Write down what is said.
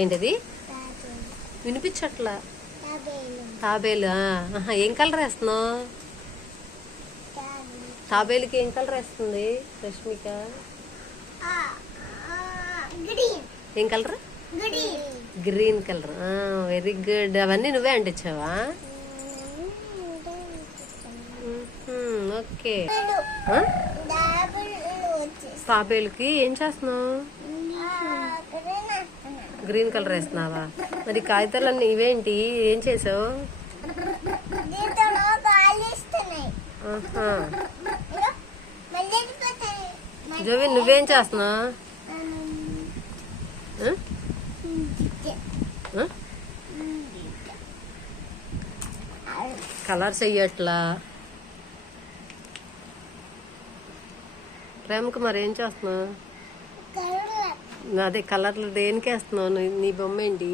ఏంటది? వినిపించట్లా. తాబేలు. ఏం కలర్ వేస్తున్నావు? తాబేలుకి ఏం కలర్ వేస్తుంది రష్మిక? ఏం colour? Green colour. Very good. అవన్నీ నువ్వే అంటించావా? ఓకే. తాబేలుకి ఏం చేస్తున్నావు? గ్రీన్ కలర్ వేస్తున్నావా? మరి కాగితాలన్నీ ఇవేంటి? ఏం చేసావు? జోవి నువ్వేం చేస్తున్నావు? కలర్స్ వెయ్యట్లా. ప్రేమకు మరి ఏం చేస్తున్నావు? అదే కలర్లు దేనికి వేస్తున్నావు? నీ బొమ్మ ఏంటి?